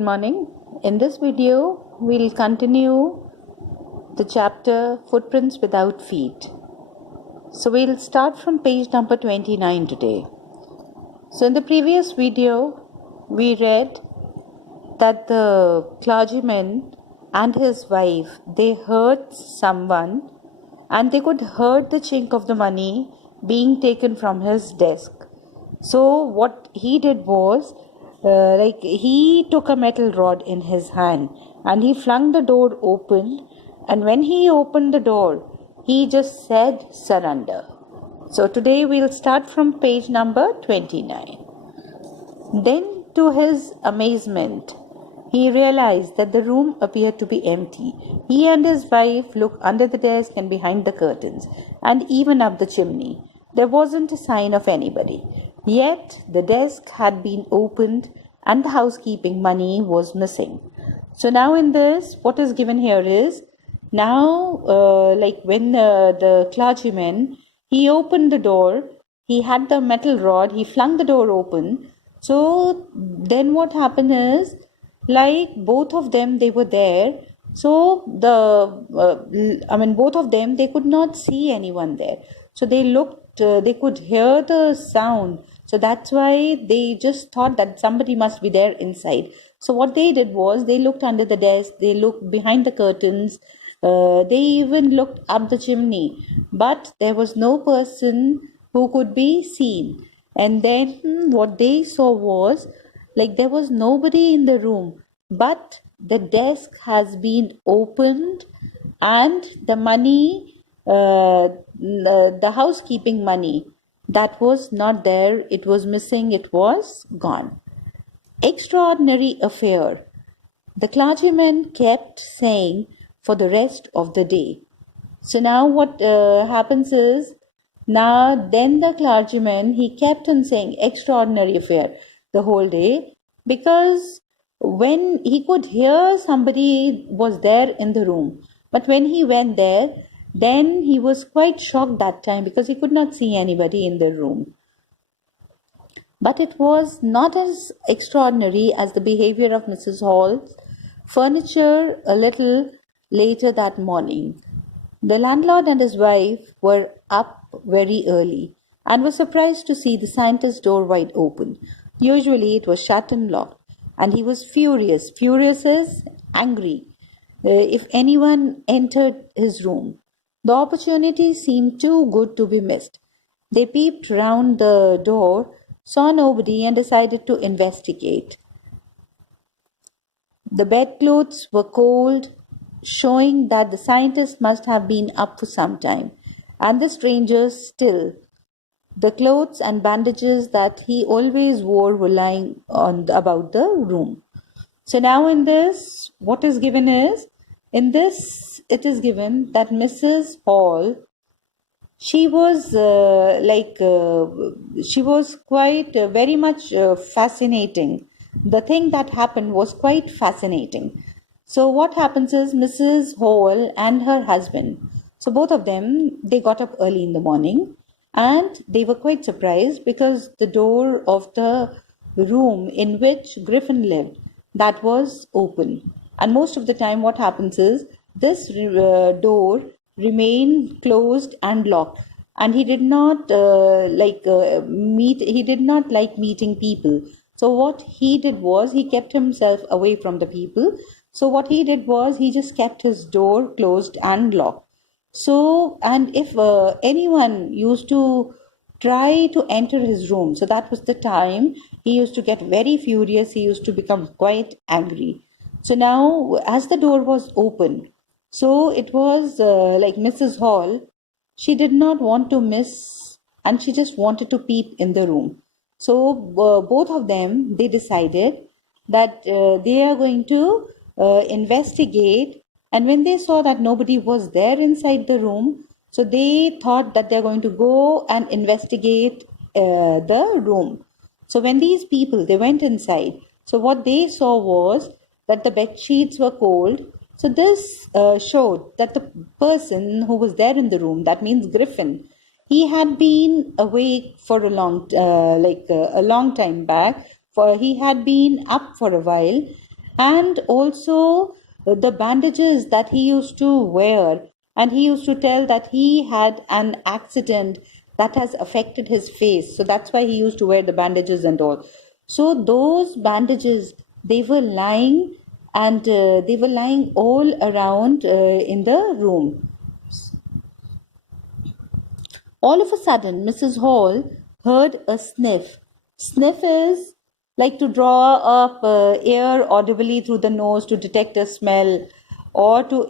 Good morning. In this video, we'll continue the chapter Footprints Without Feet. So we'll start from page number 29 today. So in the previous video, we read that the clergyman and his wife, they heard someone and they could hear the chink of the money being taken from his desk. So what he did was, he took a metal rod in his hand and he flung the door open, and when he opened the door, he just said surrender. So today we'll start from page number 29. Then to his amazement, he realized that the room appeared to be empty. He and his wife looked under the desk and behind the curtains and even up the chimney. There wasn't a sign of anybody. Yet the desk had been opened and the housekeeping money was missing. So now in this, what is given here is, now when the clergyman, he opened the door, he had the metal rod, he flung the door open. So then what happened is, both of them, they were there. So both of them, they could not see anyone there. So they looked, they could hear the sound. So that's why they just thought that somebody must be there inside. So what they did was, they looked under the desk, they looked behind the curtains, they even looked up the chimney. But there was no person who could be seen. And then what they saw was, there was nobody in the room, but the desk has been opened and the money, the housekeeping money, that was not there, it was missing, it was gone. Extraordinary affair, the clergyman kept saying for the rest of the day. So now what happens is, then the clergyman, he kept on saying extraordinary affair the whole day, because when he could hear somebody was there in the room, but when he went there, then he was quite shocked that time because he could not see anybody in the room. But it was not as extraordinary as the behavior of Mrs. Hall's furniture a little later that morning. The landlord and his wife were up very early and were surprised to see the scientist's door wide open. Usually it was shut and locked, and he was furious. Furious is angry. If anyone entered his room, the opportunity seemed too good to be missed. They peeped round the door, saw nobody, and decided to investigate. The bedclothes were cold, showing that the scientist must have been up for some time, and the strangers still. The clothes and bandages that he always wore were lying about the room. So now in this, what is given is, in this it is given that Mrs. Hall, she was she was quite very much fascinating. The thing that happened was quite fascinating. So what happens is, Mrs. Hall and her husband, so both of them, they got up early in the morning and they were quite surprised because the door of the room in which Griffin lived, that was open. And most of the time what happens is, this door remained closed and locked, and he did not he did not like meeting people. So what he did was, he kept himself away from the people. So what he did was, he just kept his door closed and locked. So, and if anyone used to try to enter his room, so that was the time he used to get very furious, he used to become quite angry. So now, as the door was open, so it was Mrs. Hall, she did not want to miss, and she just wanted to peep in the room. So both of them, they decided that they are going to investigate. And when they saw that nobody was there inside the room, so they thought that they're going to go and investigate the room. So when these people, they went inside, so what they saw was that the bed sheets were cold. So this showed that the person who was there in the room, that means Griffin, he had been awake for a long time back. For he had been up for a while, and also the bandages that he used to wear. And he used to tell that he had an accident that has affected his face, so that's why he used to wear the bandages and all. So those bandages, they were lying, and they were lying all around in the room. All of a sudden, Mrs. Hall heard a sniff. Sniff is like to draw up air audibly through the nose to detect a smell, or to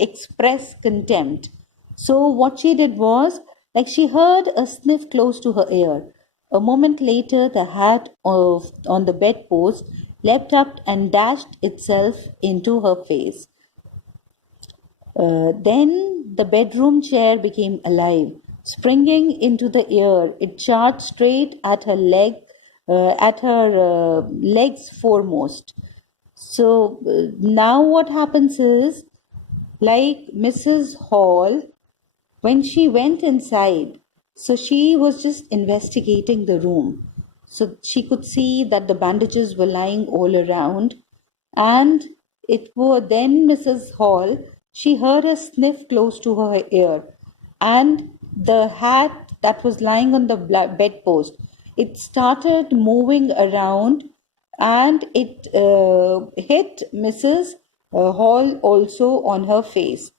express contempt. So what she did was, like, she heard a sniff close to her ear. A moment later, the hat on the bedpost leapt up and dashed itself into her face. Then the bedroom chair became alive. Springing into the air, it charged straight at her legs foremost. So now what happens is, like Mrs. Hall, when she went inside, so she was just investigating the room. So she could see that the bandages were lying all around, and it was then Mrs. Hall, she heard a sniff close to her ear, and the hat that was lying on the bedpost, it started moving around, and it hit Mrs. Hall also on her face.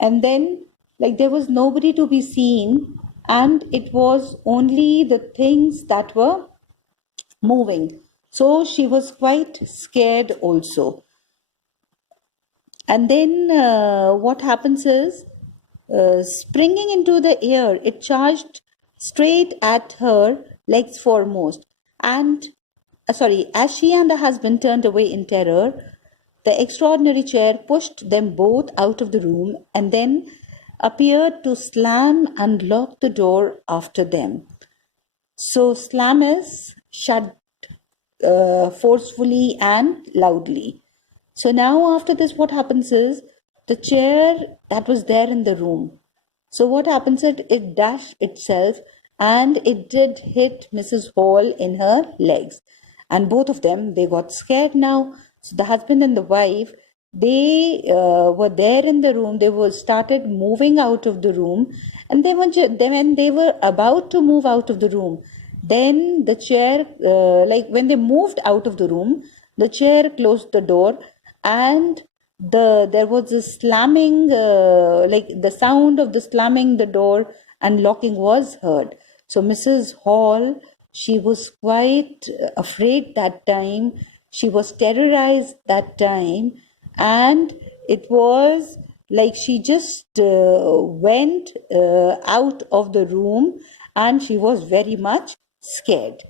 And then, like, there was nobody to be seen, and it was only the things that were moving. So she was quite scared also. And then what happens is, springing into the air, it charged straight at her legs foremost. And as she and her husband turned away in terror, the extraordinary chair pushed them both out of the room and then appeared to slam and lock the door after them. So slam is shut forcefully and loudly. So now after this, what happens is, the chair that was there in the room, so what happens is, it dashed itself, and it did hit Mrs. Hall in her legs. And both of them, they got scared now. So the husband and the wife, they were there in the room. They were started moving out of the room, and when they were about to move out of the room, then the chair, when they moved out of the room, the chair closed the door, and there was a slamming, the sound of the slamming the door and locking was heard. So Mrs. Hall, she was quite afraid that time. She was terrorized that time, and it was like she just went out of the room, and she was very much scared.